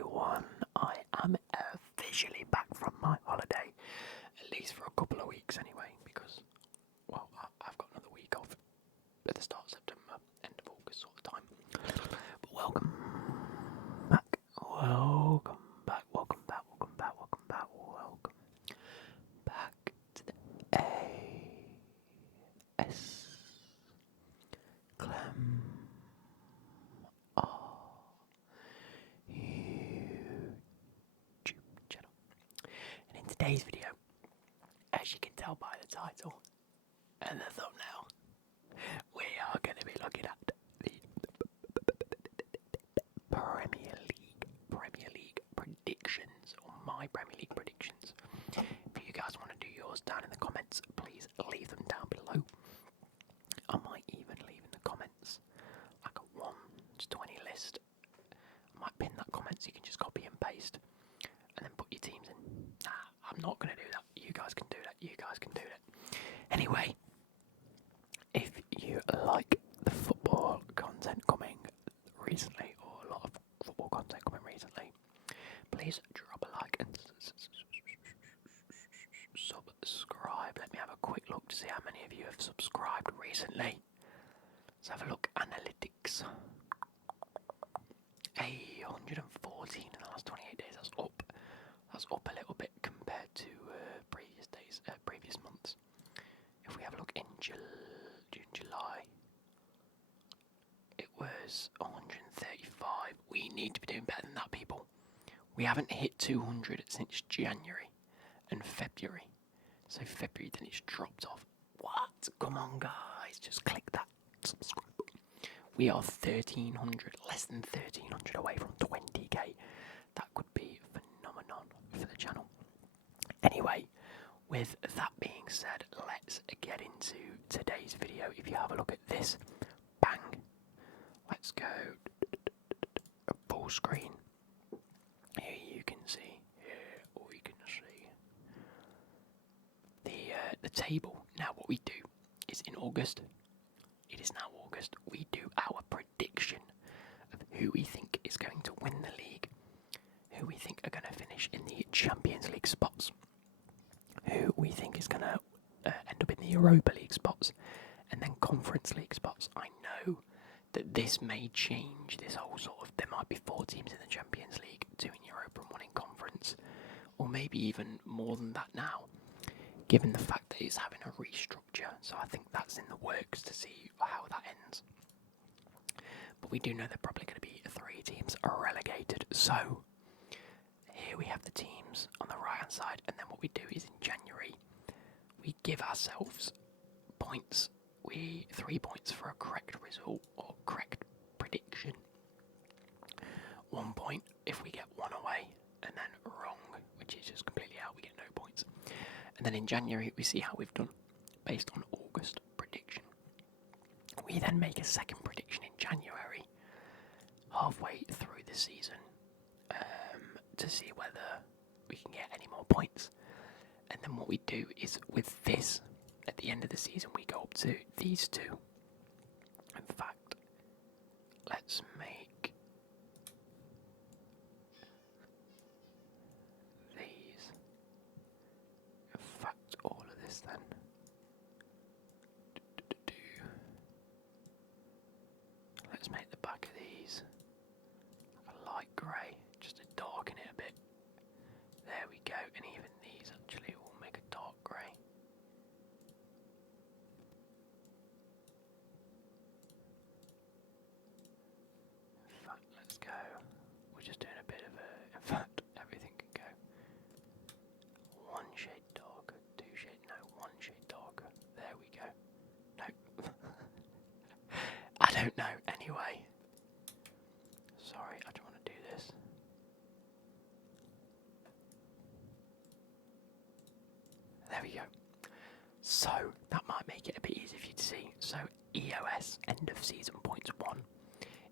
everyone. I am officially back from my holiday, at least for a couple of weeks anyway, because, well, I've got another week off at the start of September, end of August sort of time. But welcome back, welcome back, welcome back, welcome back, welcome back, welcome back to the AS Clem YouTube channel. And in today's video, as you can tell by the title and the thumbnail, we are going to be looking at the Premier League predictions, or my Premier League predictions. If you guys want to do yours down in the comments, please leave them down below. I might even leave in the comments like a 1 to 20 list. I might pin that comment so you can just copy and paste and then put your teams in. Nah, I'm not going to do that. You guys can do that. You guys can do that. Anyway, if you like the football content coming recently, or a lot of football content coming recently, please drop a like and subscribe. Let me have a quick look to see how many of you have subscribed recently. Let's have a look. Analytics. 114 in the last 28 days. That's up. That's up a little bit compared to previous days, previous months. If we have a look in June, July, it was 135. We need to be doing better than that, people. We haven't hit 200 since January and February. So February, then it's dropped off. What? Come on, guys. Just click that subscribe button. We are 1,300, less than 1,300 away from 20k. That could be a phenomenon for the channel. Anyway, with that being said, let's get into today's video. If you have a look at this, bang. Let's go full screen. Here you can see. Here we can see the table. Now, what we do is in August. It is now August. We do our prediction of who we think is going to win the league, who we think are going to finish in the Champions League spots, who we think is going to end up in the Europa League spots, and then Conference League spots. I know that this may change, this whole sort of, there might be 4 teams in the Champions League, 2 in Europa and 1 in Conference, or maybe even more than that now, given the fact that it's having a restructure. So I think that's in the works to see how that ends. But we do know they're probably going to be 3 teams relegated. So here we have the teams on the right hand side, and then what we do is in January we give ourselves points. 3 points for a correct result or correct prediction. 1 point if we get 1 away, and then wrong, which is just completely out, we get no points. And then in January we see how we've done based on August prediction. We then make a second prediction in January, halfway through the season, to see whether we can get any more points. And then what we do is with this, at the end of the season, we go up to these 2. In fact, let's make these. In fact, all of this then. Let's make the back of these a light grey, just to darken it a bit. There we go, and even these actually will make a dark grey. In fact, let's go. We're just doing a bit of a. In fact, everything can go 1 shade darker, 2 shade, no, 1 shade darker. There we go. No. I don't know. Anyway. Sorry, I don't want to do this. There we go. So, that might make it a bit easier for you to see. So, EOS, end of season points 1,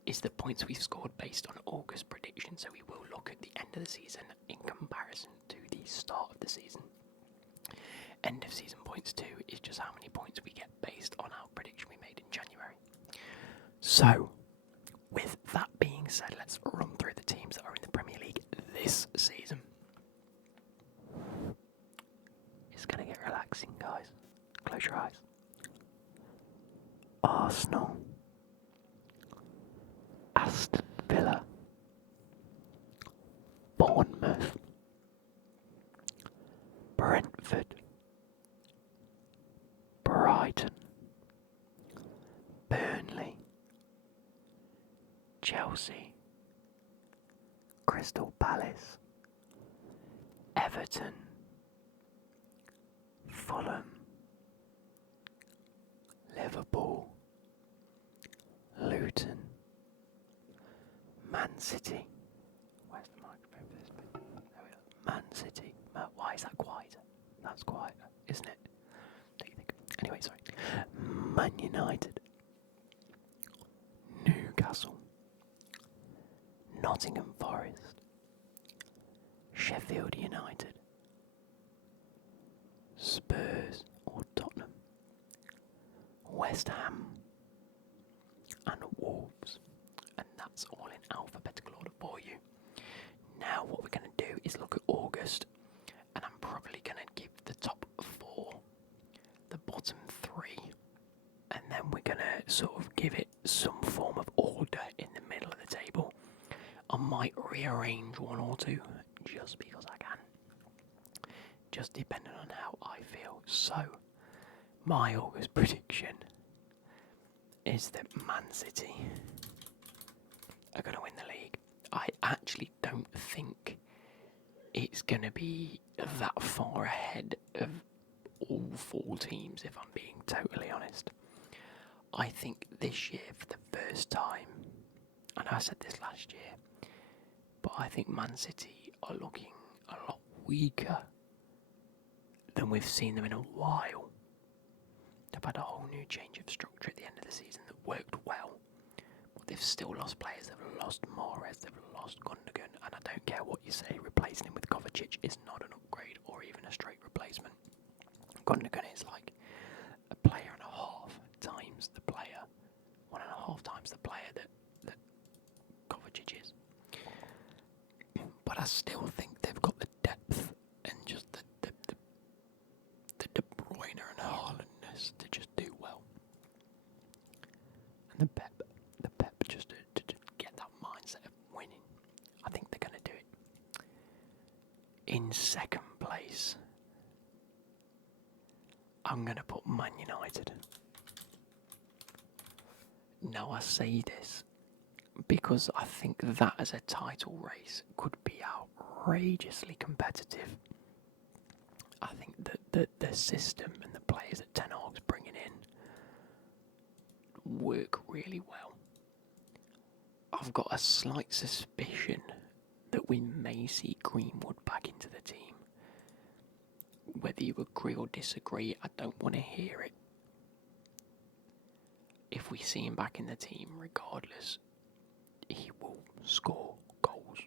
is the points we've scored based on August prediction. So, we will look at the end of the season in comparison to the start of the season. End of season points 2 is just how many points we get based on our prediction we made in January. So, with that being said, let's run through the teams that are in the Premier League Close your eyes. Arsenal, Aston Villa, Bournemouth, Brentford, Brighton, Burnley, Chelsea, Crystal Palace, Everton, Fulham, Liverpool, Luton, Man City. Where's the microphone for this bit? There we go. Man City. Why is that quieter? That's quieter, isn't it? Don't you think? Anyway, sorry. Man United, Newcastle, Nottingham Forest, Sheffield United, Spurs or Tottenham, West Ham, and Wolves. And that's all in alphabetical order for you. Now what we're going to do is look at August, and I'm probably going to give the top 4, the bottom 3, and then we're going to sort of give it some form of order in the middle of the table. I might rearrange 1 or 2 just because I can, just depending on how I feel. So my August prediction is that Man City are going to win the league. I actually don't think it's going to be that far ahead of all 4 teams, if I'm being totally honest. I think this year, for the first time, and I said this last year, but I think Man City are looking a lot weaker than we've seen them in a while. They've had a whole new change of structure at the end of the season that worked well, but they've still lost players. They've lost Mahrez, they've lost Gundogan, and I don't care what you say, replacing him with Kovacic is not an upgrade or even a straight replacement. Gundogan is like a player and a half times the player, 1.5 times the player that Kovacic is. But I still think they've got the depth and just the De Bruyne and Haalandness to just do well. And the Pep just to get that mindset of winning. I think they're going to do it. In second place, I'm going to put Man United. Now I say this because I think that as a title race could be outrageously competitive. I think that the system and the players that Ten Hag's bringing in work really well. I've got a slight suspicion that we may see Greenwood back into the team. Whether you agree or disagree, I don't want to hear it. If we see him back in the team, regardless, he will score goals.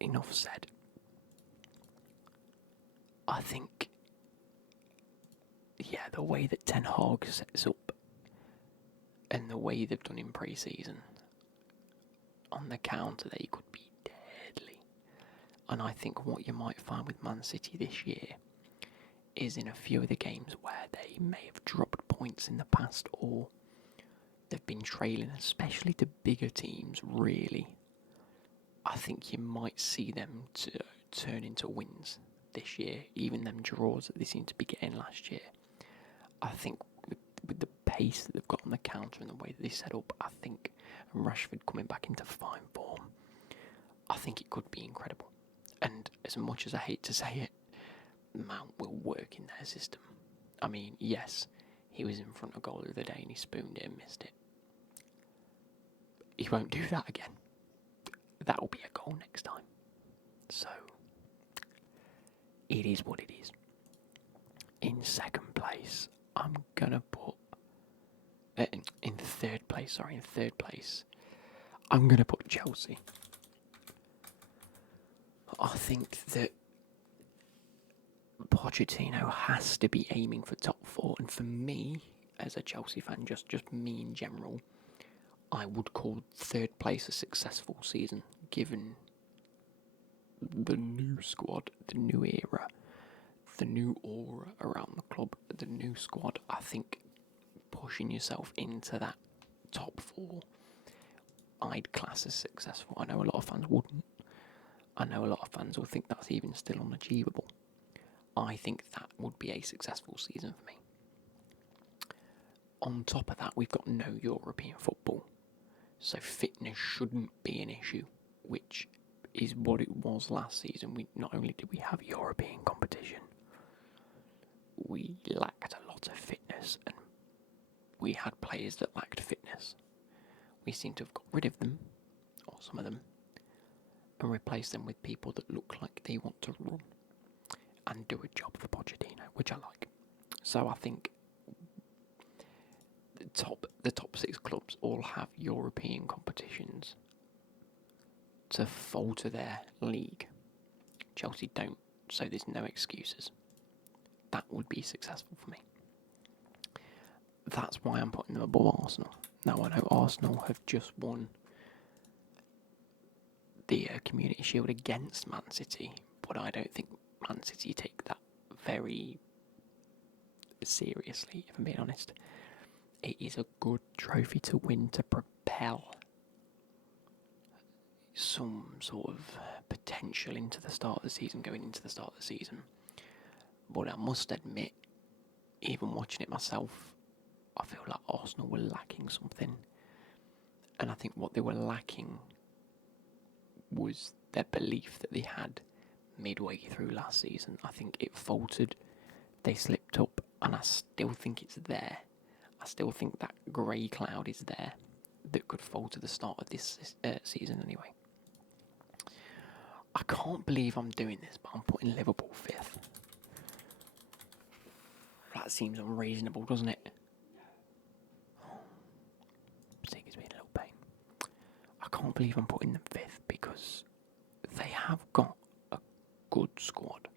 Enough said. I think, the way that Ten Hag sets up and the way they've done in pre-season, on the counter they could be deadly. And I think what you might find with Man City this year is in a few of the games where they may have dropped points in the past or they've been trailing, especially to bigger teams, really. I think you might see them to turn into wins this year, even them draws that they seem to be getting last year. I think with the pace that they've got on the counter and the way that they set up, I think, and Rashford coming back into fine form, I think it could be incredible. And as much as I hate to say it, Mount will work in their system. I mean, yes, he was in front of goal the other day and he spooned it and missed it. He won't do that again. That will be a goal next time. So, it is what it is. In second place, I'm going to put... In third place, I'm going to put Chelsea. I think that Pochettino has to be aiming for top 4, and for me, as a Chelsea fan, just me in general, I would call third place a successful season, given the new squad, the new era, the new aura around the club, the new squad. I think pushing yourself into that top four, I'd class as successful. I know a lot of fans wouldn't. I know a lot of fans will think that's even still unachievable. I think that would be a successful season for me. On top of that, we've got no European football, so fitness shouldn't be an issue, which is what it was last season. We not only did we have European competition, we lacked a lot of fitness, and we had players that lacked fitness. We seem to have got rid of them, or some of them, and replaced them with people that look like they want to run and do a job for Pochettino, which I like. So I think the top 6 clubs all have European competitions to falter their league. Chelsea don't, so there's no excuses. That would be successful for me. That's why I'm putting them above Arsenal. Now I know Arsenal have just won the Community Shield against Man City, but I don't think Man City take that very seriously, if I'm being honest. It is a good trophy to win to propel some sort of potential into the start of the season, going into the start of the season. But I must admit, even watching it myself, I feel like Arsenal were lacking something. And I think what they were lacking was their belief that they had midway through last season. I think it faltered, they slipped up, and I still think it's there. I still think that grey cloud is there that could fall to the start of this season anyway. I can't believe I'm doing this, but I'm putting Liverpool 5th. That seems unreasonable, doesn't it? It's been a little pain. I can't believe I'm putting them 5th because they have got a good squad.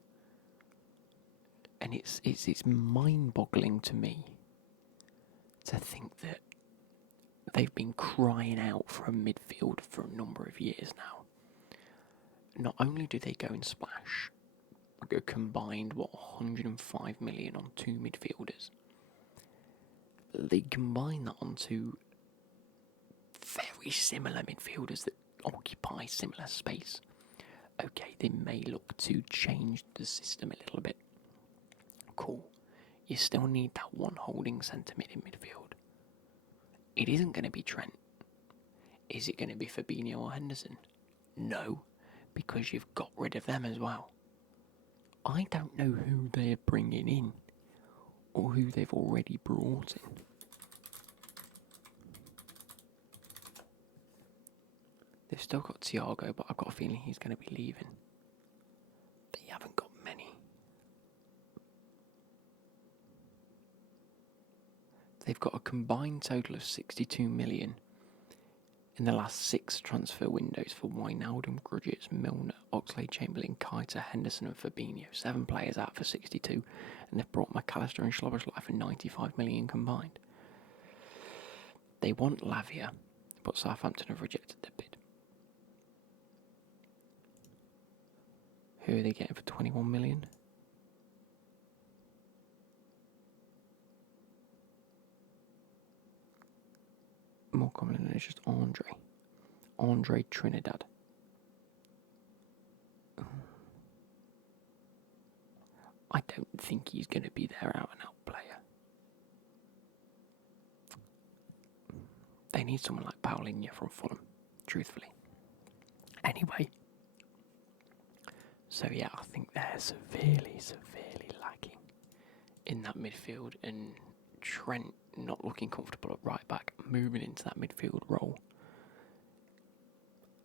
And it's mind-boggling to me to think that they've been crying out for a midfield for a number of years now. Not only do they go and splash a combined, 105 million on 2 midfielders, they combine that onto very similar midfielders that occupy similar space. Okay, they may look to change the system a little bit. Cool. You still need that one holding centre mid in midfield. It isn't going to be Trent. Is it going to be Fabinho or Henderson? No, because you've got rid of them as well. I don't know who they're bringing in or who they've already brought in. They've still got Thiago, but I've got a feeling he's going to be leaving. They haven't got many. They've got a combined total of 62 million in the last 6 transfer windows for Wijnaldum, Grujic, Milner, Oxlade-Chamberlain, Keita, Henderson and Fabinho. 7 players out for 62, and they've brought McAllister and Szoboszlai for 95 million combined. They want Lavia, but Southampton have rejected their bid. Who are they getting for 21 million? More common than it's just Andre Trinidad. I don't think he's going to be their out-and-out player. They need someone like Paulinho from Fulham, truthfully. Anyway, so yeah, I think they're severely lacking in that midfield, and Trent not looking comfortable at right back, moving into that midfield role.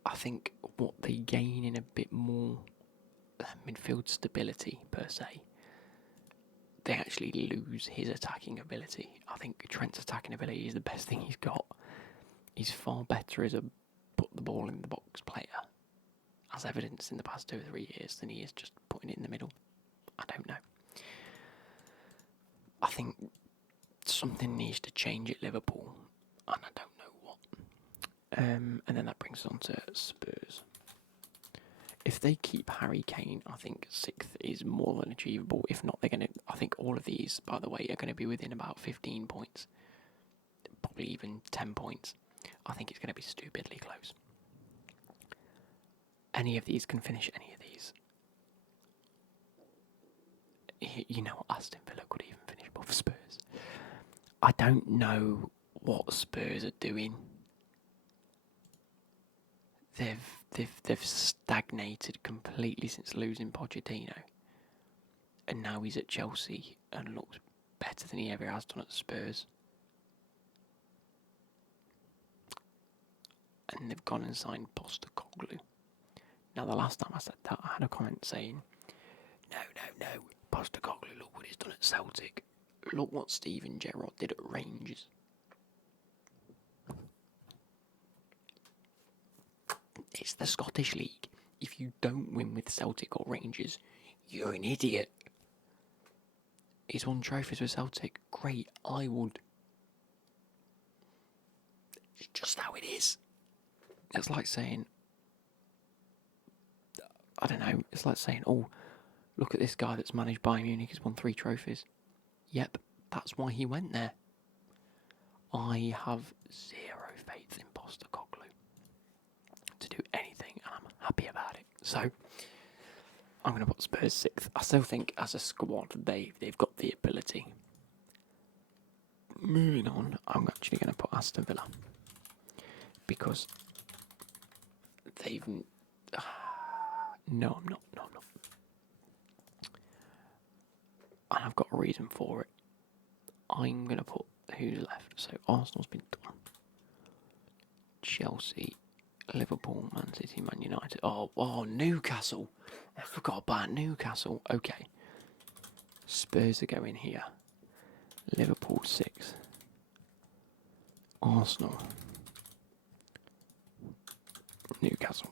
I think what they gain in a bit more midfield stability per se, they actually lose his attacking ability. I think Trent's attacking ability is the best thing he's got. He's far better as a put the ball in the box player, as evidenced in the past 2 or 3 years, than he is just putting it in the middle. I don't know. I think something needs to change at Liverpool, and I don't know what. And then that brings us on to Spurs. If they keep Harry Kane, I think 6th is more than achievable. If not, they're going to. I think all of these, by the way, are going to be within about 15 points, probably even 10 points. I think it's going to be stupidly close. Any of these can finish any of these. You know, Aston Villa could even finish above Spurs. I don't know what Spurs are doing. They've stagnated completely since losing Pochettino, and now he's at Chelsea and looks better than he ever has done at Spurs. And they've gone and signed Postecoglou. Now, the last time I said that, I had a comment saying, no, Postecoglou, look what he's done at Celtic. Look what Steven Gerrard did at Rangers. It's the Scottish League. If you don't win with Celtic or Rangers, you're an idiot. He's won trophies with Celtic. Great, I would. It's just how it is. It's like saying, I don't know, it's like saying, oh, look at this guy that's managed Bayern Munich, he's won 3 trophies. Yep, that's why he went there. I have zero faith in Postecoglou to do anything, and I'm happy about it. So, I'm going to put Spurs 6th. I still think as a squad, they've got the ability. Moving on, I'm actually going to put Aston Villa. Because they've... No, I'm not. And I've got a reason for it. I'm going to put who's left. So Arsenal's been done. Chelsea, Liverpool, Man City, Man United. Oh, Newcastle. I forgot about Newcastle. Okay. Spurs are going here. Liverpool 6. Arsenal. Newcastle.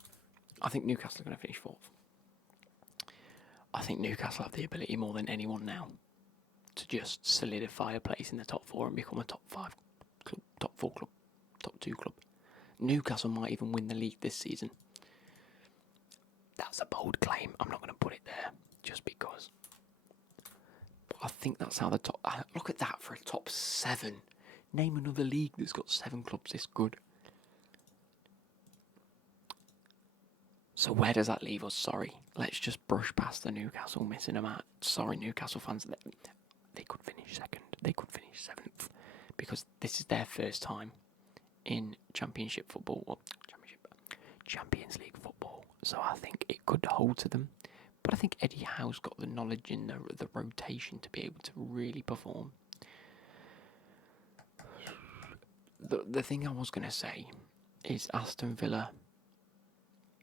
I think Newcastle are going to finish 4th. I think Newcastle have the ability more than anyone now to just solidify a place in the top 4 and become a top 5 club, top 4 club, top 2 club. Newcastle might even win the league this season. That's a bold claim. I'm not going to put it there just because. But I think that's how the top... Look at that for a top 7. Name another league that's got 7 clubs this good. So where does that leave us? Sorry. Let's just brush past the Newcastle missing them out. Sorry, Newcastle fans. They could finish 2nd. They could finish 7th. Because this is their first time in Championship football. Well, Champions League football. So I think it could hold to them. But I think Eddie Howe's got the knowledge in the rotation to be able to really perform. The thing I was going to say is Aston Villa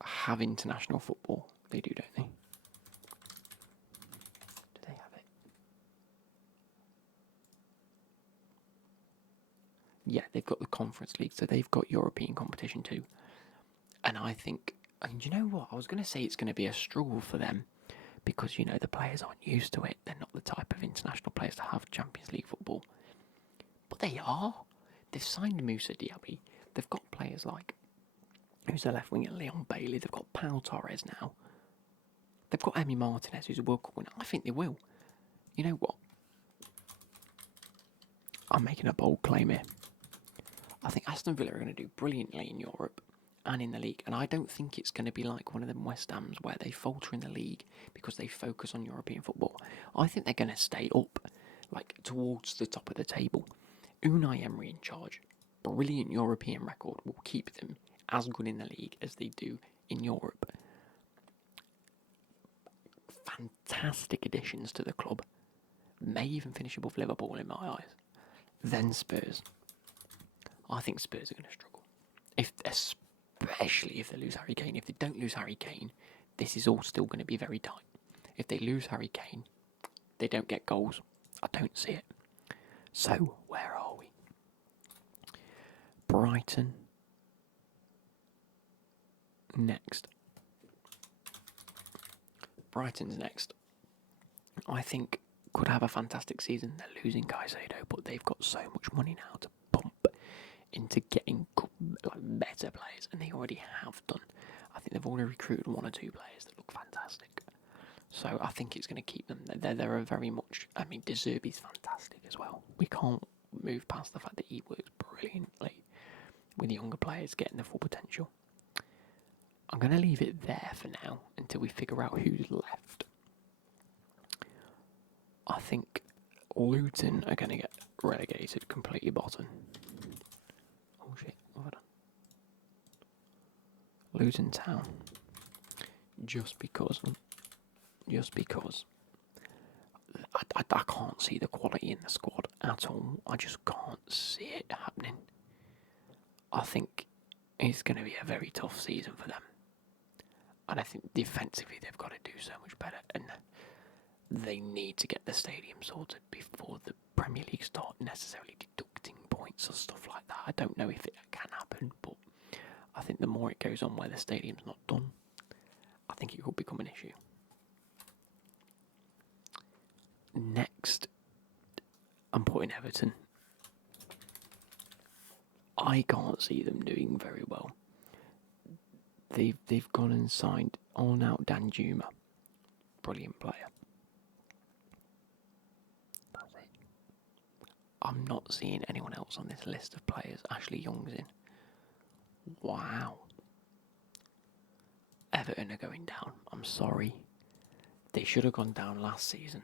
have international football. They do, don't they? Do they have it? Yeah, they've got the Conference League, so they've got European competition too. And I think, and you know what? I was going to say it's going to be a struggle for them because, you know, the players aren't used to it. They're not the type of international players to have Champions League football. But they are. They've signed Moussa Diaby. They've got players like, who's their left winger, Leon Bailey. They've got Pau Torres now. They've got Emi Martinez, who's a World Cup winner. I think they will. You know what? I'm making a bold claim here. I think Aston Villa are going to do brilliantly in Europe and in the league. And I don't think it's going to be like one of them West Hams where they falter in the league because they focus on European football. I think they're going to stay up, like towards the top of the table. Unai Emery in charge. Brilliant European record will keep them as good in the league as they do in Europe. Fantastic additions to the club. May even finish above Liverpool in my eyes. Then Spurs. I think Spurs are going to struggle. Especially if they lose Harry Kane. If they don't lose Harry Kane, this is all still going to be very tight. If they lose Harry Kane, they don't get goals. I don't see it. So, where are we? Brighton. Next. Brighton's next. I think could have a fantastic season. They're losing Caicedo, but they've got so much money now to pump into getting better players, and they already have done. I think they've already recruited 1 or 2 players that look fantastic. So I think it's going to keep them. They're a very much. I mean, De Zerbi's fantastic as well. We can't move past the fact that he works brilliantly with younger players getting their full potential. I'm going to leave it there for now until we figure out who's left. I think Luton are going to get relegated completely bottom. Oh shit, what have I done? Luton Town. Just because I can't see the quality in the squad at all. I just can't see it happening. I think it's going to be a very tough season for them. And I think defensively they've got to do so much better. And they need to get the stadium sorted before the Premier League start necessarily deducting points or stuff like that. I don't know if it can happen, but I think the more it goes on where the stadium's not done, I think it could become an issue. Next, I'm putting Everton. I can't see them doing very well. They've gone and signed all-out Danjuma. Brilliant player. That's it. I'm not seeing anyone else on this list of players. Ashley Young's in. Wow. Everton are going down. I'm sorry. They should have gone down last season.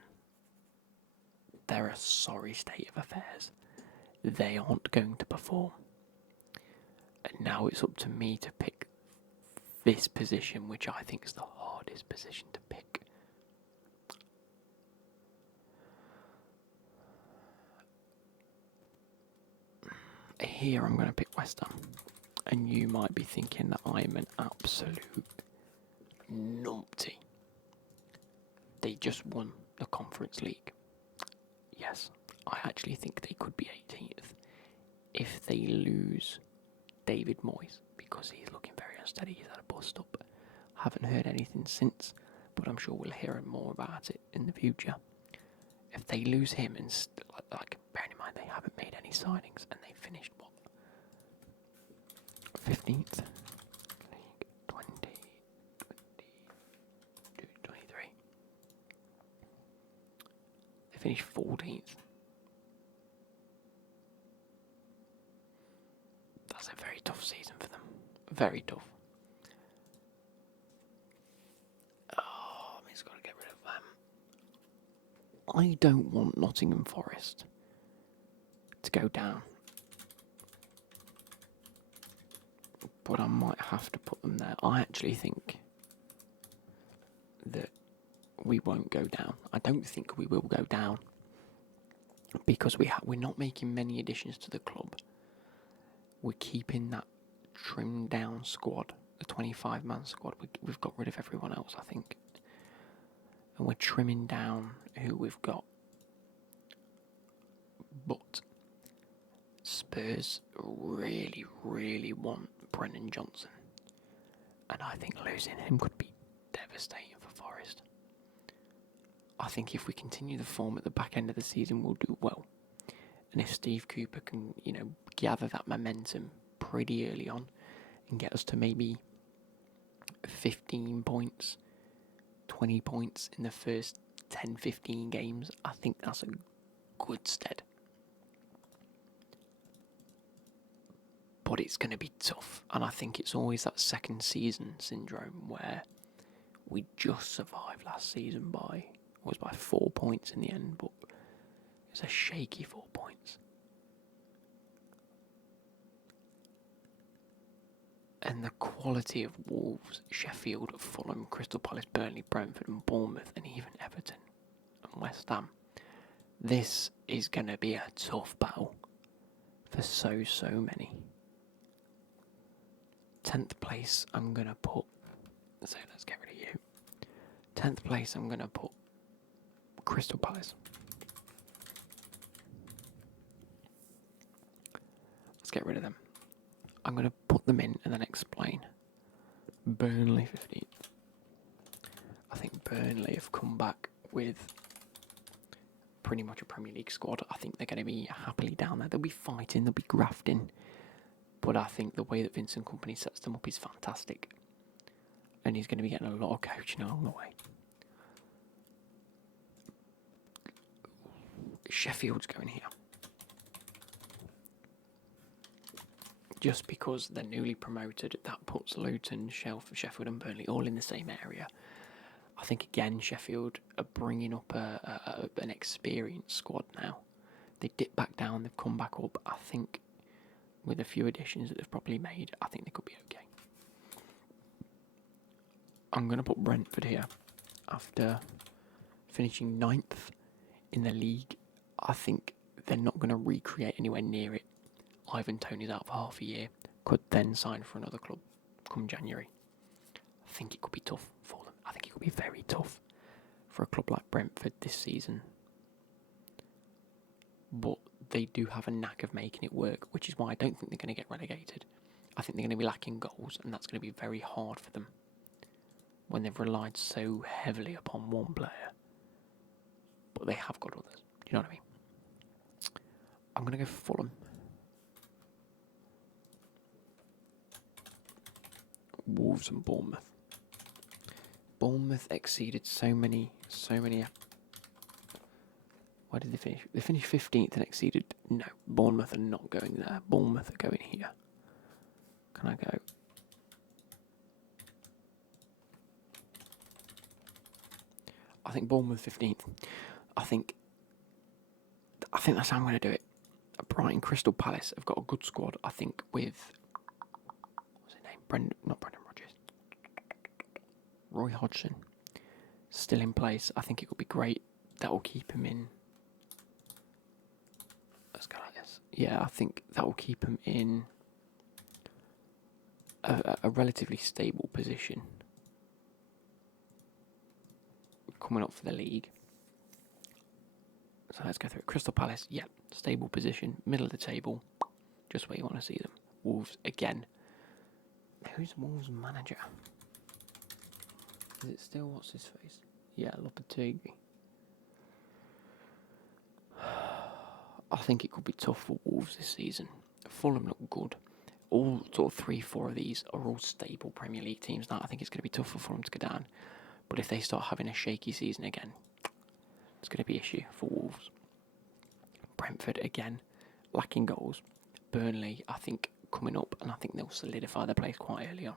They're a sorry state of affairs. They aren't going to perform. And now it's up to me to pick this position, which I think is the hardest position to pick. Here I'm going to pick West Ham. And you might be thinking that I'm an absolute numpty. They just won the Conference League. Yes, I actually think they could be 18th if they lose David Moyes, because he's looking very unsteady. He's had a bust up. Haven't heard anything since, but I'm sure we'll hear more about it in the future. If they lose him, and bearing in mind they haven't made any signings, and they finished what, 15th, League 23. They finished 14th. That's a very tough season for them. Very tough. Oh, I mean, it's got to get rid of them. I don't want Nottingham Forest to go down, but I might have to put them there. I actually think that we won't go down. I don't think we will go down because we're not making many additions to the club. We're keeping that trimmed down squad, the 25-man squad. We've got rid of everyone else, I think. And we're trimming down who we've got. But Spurs really, really want Brennan Johnson. And I think losing him could be devastating for Forest. I think if we continue the form at the back end of the season, we'll do well. And if Steve Cooper can, gather that momentum pretty early on and get us to maybe 15 points, 20 points in the first 10, 15 games, I think that's a good stead. But it's going to be tough, and I think it's always that second season syndrome where we just survived last season by 4 points in the end, but it's a shaky 4 points. And the quality of Wolves, Sheffield, Fulham, Crystal Palace, Burnley, Brentford and Bournemouth and even Everton and West Ham. This is going to be a tough battle for so many. 10th place I'm going to put... So let's get rid of you. 10th place I'm going to put Crystal Palace. Let's get rid of them. I'm going to put them in and then explain. Burnley 15th. I think Burnley have come back with pretty much a Premier League squad. I think they're going to be happily down there. They'll be fighting, they'll be grafting. But I think the way that Vincent Kompany sets them up is fantastic. and he's going to be getting a lot of coaching along the way. Sheffield's going here. Just because they're newly promoted, that puts Luton, Sheffield and Burnley all in the same area. I think, again, Sheffield are bringing up an experienced squad now. They dip back down, they've come back up. I think with a few additions that they've probably made, I think they could be okay. I'm going to put Brentford here. After finishing 9th in the league, I think they're not going to recreate anywhere near it. Ivan Toney's out for half a year, could then sign for another club come January. I think it could be tough for them. I think it could be very tough for a club like Brentford this season. But they do have a knack of making it work, which is why I don't think they're going to get relegated. I think they're going to be lacking goals, and that's going to be very hard for them when they've relied so heavily upon one player. But they have got others. Do you know what I mean? I'm going to go for Fulham. Wolves and Bournemouth. Bournemouth exceeded so many. Where did they finish? They finished 15th and exceeded. No, Bournemouth are not going there. Bournemouth are going here. Can I go? I think Bournemouth 15th. I think that's how I'm going to do it. Brighton, Crystal Palace have got a good squad. I think with not Brendan Rodgers, Roy Hodgson still in place. I think it would be great. That will keep him in. Let's go like this. Yeah, I think that will keep him in a relatively stable position coming up for the league. So let's go through it. Crystal Palace, yeah, stable position, middle of the table, just where you want to see them. Wolves again. Who's Wolves' manager? Is it still, what's his face? Yeah, Lopetegui. I think it could be tough for Wolves this season. Fulham look good. All sort of 3-4 of these are all stable Premier League teams now. I think it's going to be tough for Fulham to go down. But if they start having a shaky season again, it's going to be an issue for Wolves. Brentford again, lacking goals. Burnley, I think, coming up, and I think they'll solidify their place quite early on.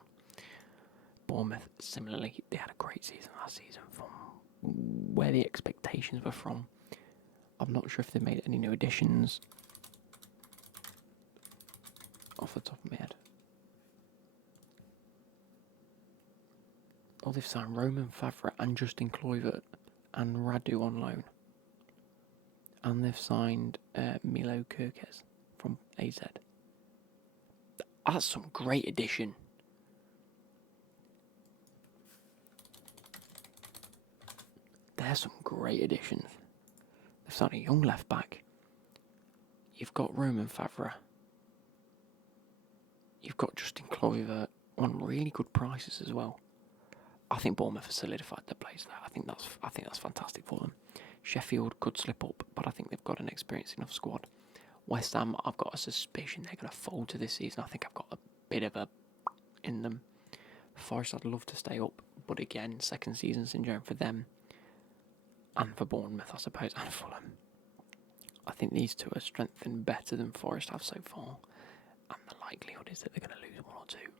Bournemouth, similarly, they had a great season last season from where the expectations were from. I'm not sure if they made any new additions off the top of my head. Oh, they've signed Roman Favre and Justin Kluivert and Radu on loan. And they've signed Milo Kirkes from AZ. That's some great addition. There's some great additions. They've signed a young left back. You've got Roman Favre. You've got Justin Kluivert on really good prices as well. I think Bournemouth have solidified their place there. I think that's fantastic for them. Sheffield could slip up, but I think they've got an experienced enough squad. West Ham, I've got a suspicion they're going to fold to this season. I think I've got a bit of a in them. Forest, I'd love to stay up, but again, second season syndrome for them and for Bournemouth, I suppose, and Fulham. I think these two are strengthened better than Forest have so far, and the likelihood is that they're going to lose one or two.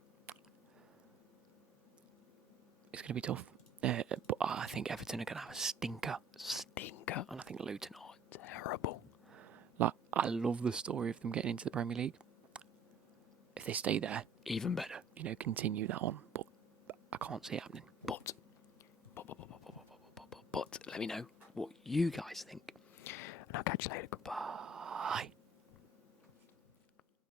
It's going to be tough. But I think Everton are going to have a stinker, and I think Luton are terrible. Like, I love the story of them getting into the Premier League. If they stay there, even better. Continue that on. But I can't see it happening. But let me know what you guys think, and I'll catch you later. Goodbye.